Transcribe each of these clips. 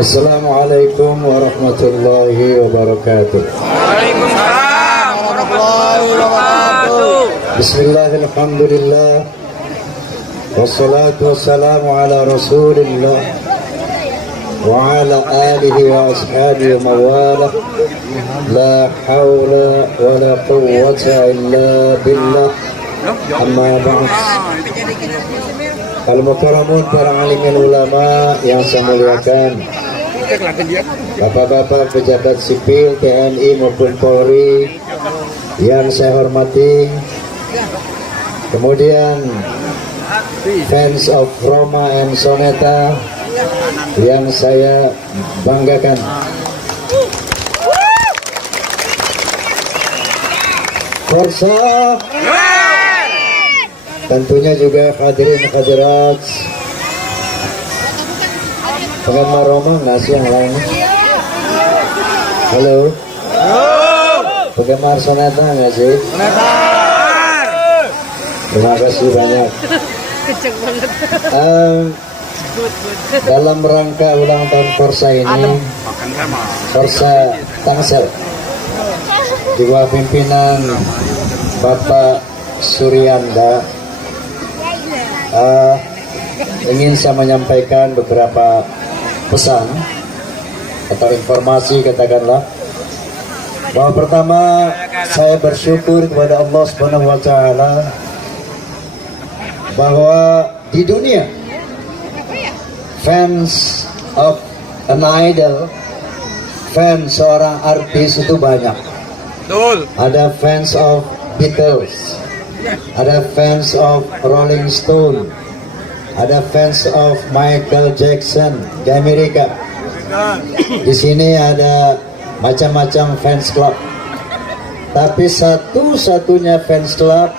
Assalamualaikum warahmatullahi wabarakatuh. Waalaikumsalam warahmatullahi wabarakatuh. Bismillahirrahmanirrahim. Wassalatu wassalamu ala rasulillah wa ala alihi wa ashabihi wa mawalah. La hawla wa la quwwata illa billah. Amma ba'd. Al-Mukarramun, para alimin ulama yang saya muliakan, bapak-bapak pejabat sipil TNI maupun Polri yang saya hormati, kemudian fans of Roma and Soneta yang saya banggakan. Forza. Tentunya juga hadirin hadirat penggemar Roma, nggak sih yang lain? Halo, penggemar Soneta nggak sih? Terima kasih banyak. Dalam rangka ulang tahun Forza ini, Forza Tangsel di bawah pimpinan Bapak Suryanda, ingin saya menyampaikan beberapa pesan atau informasi, katakanlah, bahwa pertama, saya bersyukur kepada Allah Subhanahu wa Ta'ala bahwa di dunia fans of an idol, fans seorang artis itu banyak. Ada fans of Beatles, ada fans of Rolling Stone, ada fans of Michael Jackson di Amerika. Di sini ada macam-macam fans club. Tapi satu-satunya fans club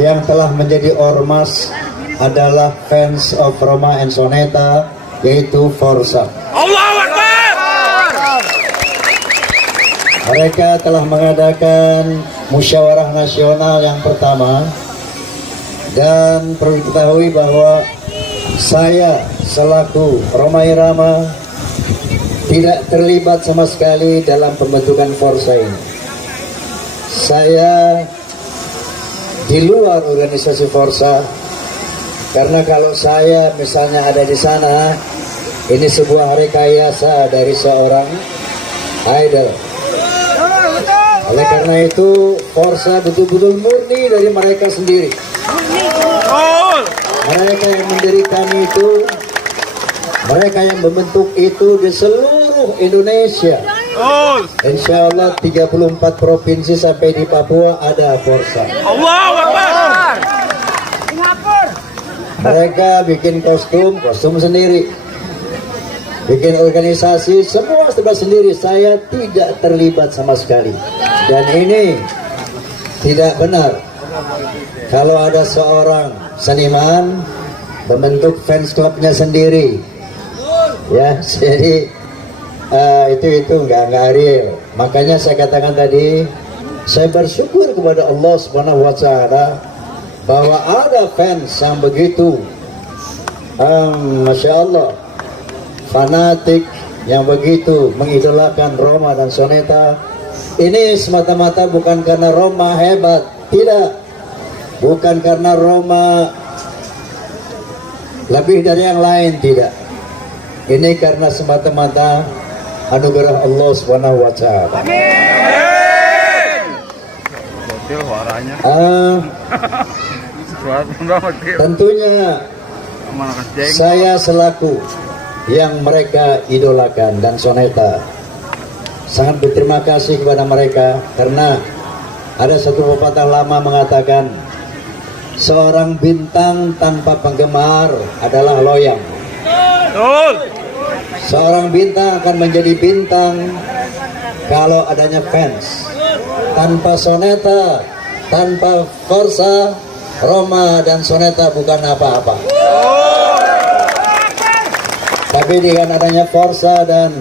yang telah menjadi ormas adalah fans of Roma and Soneta, yaitu Forza. Allahu Akbar. Mereka telah mengadakan musyawarah nasional yang pertama, dan perlu diketahui bahwa saya selaku Roma Irama tidak terlibat sama sekali dalam pembentukan Forza ini. Saya di luar organisasi Forza, karena kalau saya misalnya ada di sana, ini sebuah rekayasa dari seorang idol. Oleh karena itu, Forza betul-betul murni dari mereka sendiri. Mereka yang mendirikan itu, mereka yang membentuk itu di seluruh Indonesia. Insya Allah 34 provinsi sampai di Papua ada Forza. Allahu Akbar. Mereka bikin kostum sendiri, bikin organisasi, semua serba sendiri. Saya tidak terlibat sama sekali. Dan ini tidak benar kalau ada seorang seniman membentuk fans clubnya sendiri, ya. Jadi itu nggak real. Makanya saya katakan tadi, saya bersyukur kepada Allah Subhanahu wa Ta'ala bahwa ada fans yang begitu Masya Allah fanatik, yang begitu mengidolakan Roma dan Soneta. Ini semata-mata bukan karena Roma hebat, tidak, bukan karena Roma lebih dari yang lain, tidak. Ini karena semata-mata anugerah Allah Subhanahu wa Ta'ala. Tentunya saya selaku yang mereka idolakan dan Soneta sangat berterima kasih kepada mereka, karena ada satu pepatah lama mengatakan seorang bintang tanpa penggemar adalah loyang. Seorang bintang akan menjadi bintang kalau adanya fans. Tanpa Soneta, tanpa Forza, Roma dan Soneta bukan apa-apa. Tapi dengan adanya Forza dan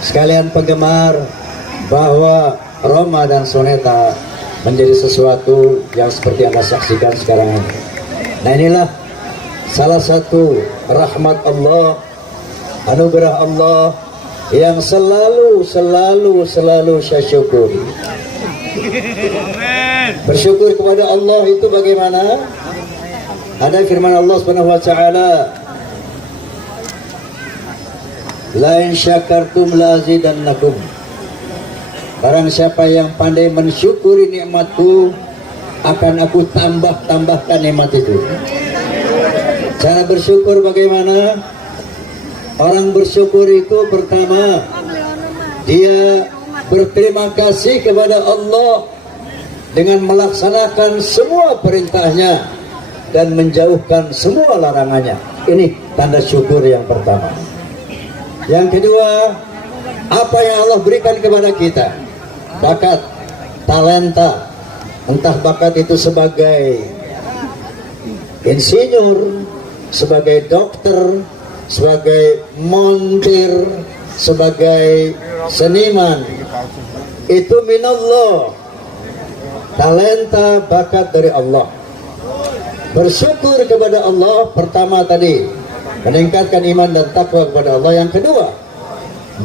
sekalian penggemar, bahwa Roma dan Soneta menjadi sesuatu yang seperti Anda saksikan sekarang ini. Nah, inilah salah satu rahmat Allah, anugerah Allah yang selalu saya syukuri. Bersyukur kepada Allah itu bagaimana? Ada firman Allah Subhanahu wa taala, la in syakartum la azidannakum. Barang siapa yang pandai mensyukuri nikmatku, akan aku tambahkan nikmat itu. Cara bersyukur bagaimana? Orang bersyukur itu pertama, dia berterima kasih kepada Allah dengan melaksanakan semua perintahnya dan menjauhkan semua larangannya. Ini tanda syukur yang pertama. Yang kedua, apa yang Allah berikan kepada kita, bakat, talenta, entah bakat itu sebagai insinyur, sebagai dokter, sebagai montir, sebagai seniman, itu minallah. Talenta, bakat dari Allah. Bersyukur kepada Allah pertama tadi, meningkatkan iman dan takwa kepada Allah. Yang kedua,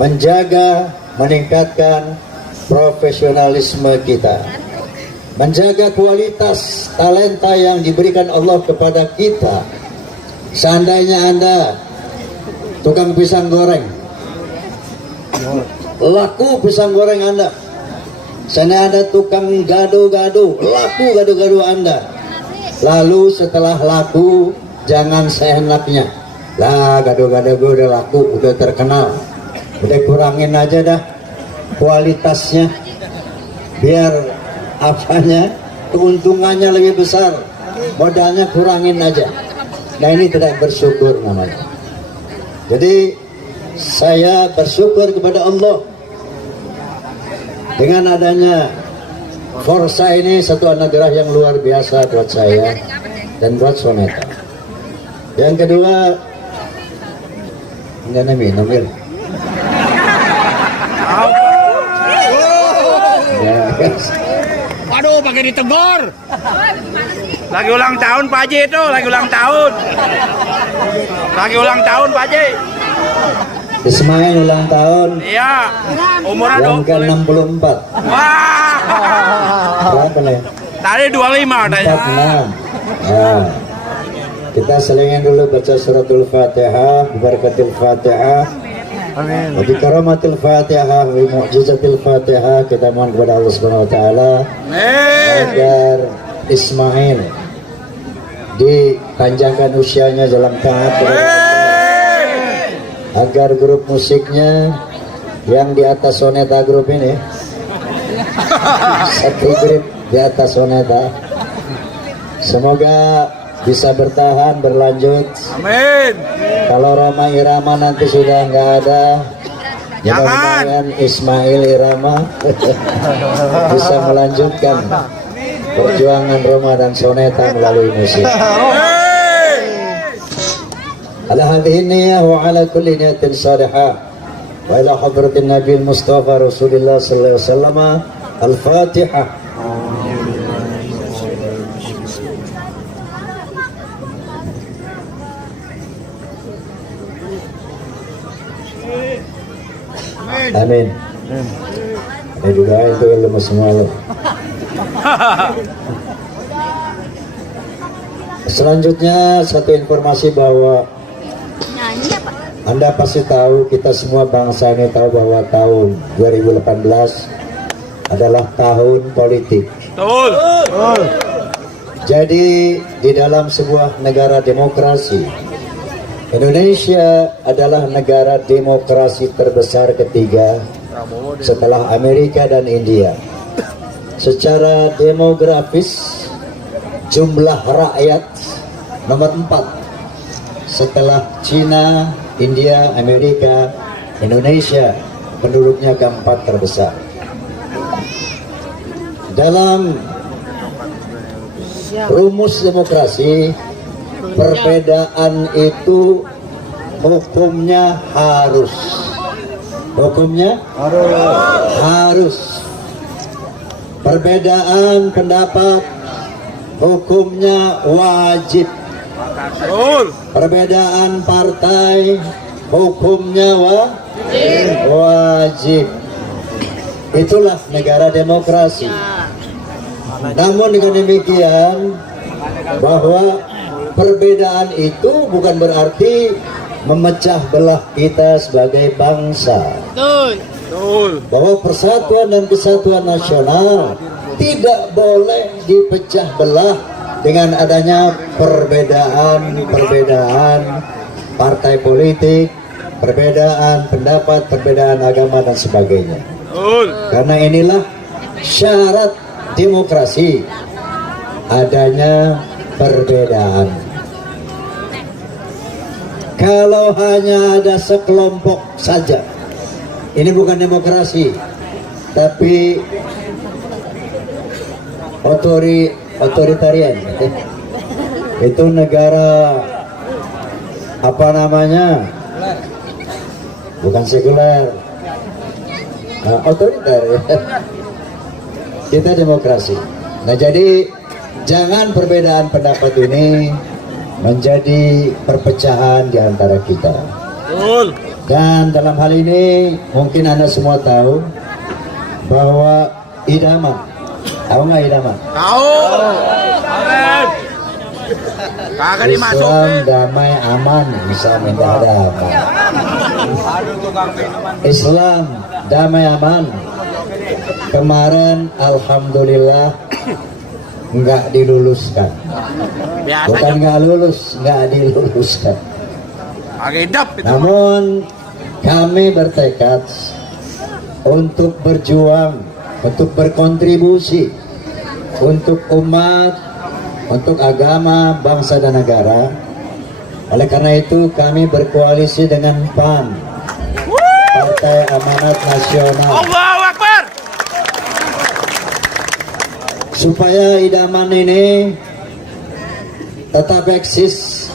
menjaga, meningkatkan profesionalisme kita, menjaga kualitas talenta yang diberikan Allah kepada kita. Seandainya Anda tukang pisang goreng, laku pisang goreng Anda. Sana ada tukang gado-gado, laku gado-gado Anda. Lalu setelah laku, jangan seenaknya. Lah gado-gado gue udah laku, udah terkenal, udah kurangin aja dah kualitasnya, biar apanya, keuntungannya lebih besar, modalnya kurangin aja. Nah ini tidak bersyukur namanya. Jadi saya bersyukur kepada Allah dengan adanya Forsa ini, satu anugerah yang luar biasa buat saya dan buat Soneta. Yang kedua, enggak minum ya. Aduh, pakai ditegur. Lagi ulang tahun Pak Haji itu, lagi ulang tahun. Lagi ulang tahun Pak Haji. Ismail ulang tahun. Iya. Umurnya yang ke-64. Wah. Berapa nih? Tadi 25 katanya. 46. Nah, kita selingin dulu baca suratul Fatihah, berkatil Fatihah. Amin. Wa bi karamatil Fatihah, wa mu'jizatil Fatihah, kita mohon kepada Allah Subhanahu wa taala agar Ismail dipanjangkan usianya dalam taat kepada Allah, agar grup musiknya yang di atas Soneta grup ini, satu grup di atas Soneta, semoga bisa bertahan, berlanjut. Amin. Kalau Roma Irama nanti sudah nggak ada, mudah-mudahan Ismail Irama bisa melanjutkan perjuangan Roma dan Soneta melalui musik. Ala hadhihi niyyah wa ala kulli niyatin salihah wa ila hadratin Nabi Mustafa Rasulullah sallallahu alaihi wasallam. Al-Fatihah. Amin. Juga itu ilmu semua lo. Selanjutnya satu informasi bahwa Anda pasti tahu, kita semua bangsa ini tahu bahwa tahun 2018 adalah tahun politik. Betul. Jadi di dalam sebuah negara demokrasi, Indonesia adalah negara demokrasi terbesar ketiga setelah Amerika dan India. Secara demografis, jumlah rakyat nomor 4 setelah Cina, India, Amerika, Indonesia penduduknya keempat terbesar. Dalam rumus demokrasi, perbedaan itu hukumnya harus. Hukumnya harus. Perbedaan pendapat hukumnya wajib. Perbedaan partai hukumnya Wajib. Itulah negara demokrasi. Namun dengan demikian, bahwa perbedaan itu bukan berarti memecah belah kita sebagai bangsa. Bahwa persatuan dan kesatuan nasional tidak boleh dipecah belah dengan adanya perbedaan partai politik, perbedaan pendapat, perbedaan agama dan sebagainya. Karena inilah syarat demokrasi, adanya perbedaan. Kalau hanya ada sekelompok saja, ini bukan demokrasi, tapi otoritarian. Itu negara apa namanya? Bukan sekuler, otoriter. Kita demokrasi. Nah, jadi jangan perbedaan pendapat ini menjadi perpecahan di antara kita. Dan dalam hal ini mungkin Anda semua tahu bahwa idaman. Tahu nggak idaman? Tahu. Kagak Islam dimasukin. damai aman, Islam tidak ada aman. Islam damai aman. Kemarin alhamdulillah nggak diluluskan. Biasa Bukan aja. nggak lulus, nggak diluluskan. Agedap itu. Namun kami bertekad untuk berjuang, untuk berkontribusi untuk umat, untuk agama, bangsa dan negara. Oleh karena itu kami berkoalisi dengan PAN, Partai Amanat Nasional, Allahu Akbar. supaya idaman ini tetap eksis,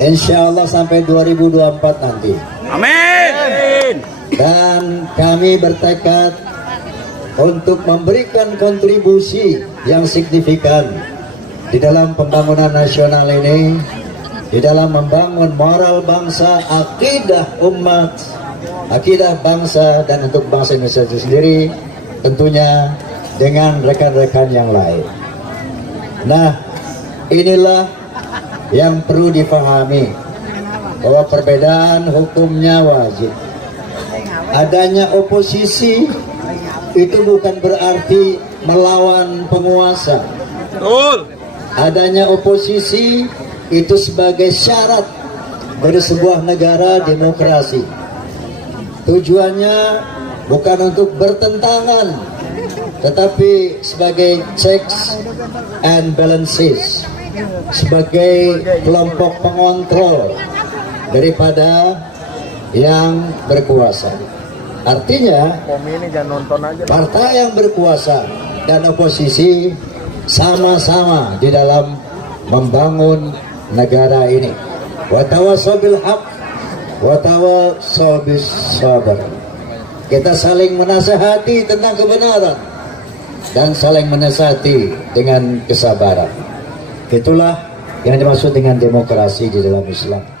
insya Allah sampai 2024 nanti. Amin. Dan kami bertekad untuk memberikan kontribusi yang signifikan di dalam pembangunan nasional ini, di dalam membangun moral bangsa, akidah umat, akidah bangsa, dan untuk bangsa Indonesia itu sendiri, tentunya dengan rekan-rekan yang lain. Nah, inilah yang perlu dipahami, bahwa perbedaan hukumnya wajib. Adanya oposisi itu bukan berarti melawan penguasa. Betul. Adanya oposisi itu sebagai syarat dari sebuah negara demokrasi. Tujuannya bukan untuk bertentangan, tetapi sebagai checks and balances, sebagai kelompok pengontrol daripada yang berkuasa. Artinya partai yang berkuasa dan oposisi sama-sama di dalam membangun negara ini. Wa tawassaw bil haqq wa tawassaw bis sabr. Kita saling menasihati tentang kebenaran dan saling menasihati dengan kesabaran. Itulah yang dimaksud dengan demokrasi di dalam Islam.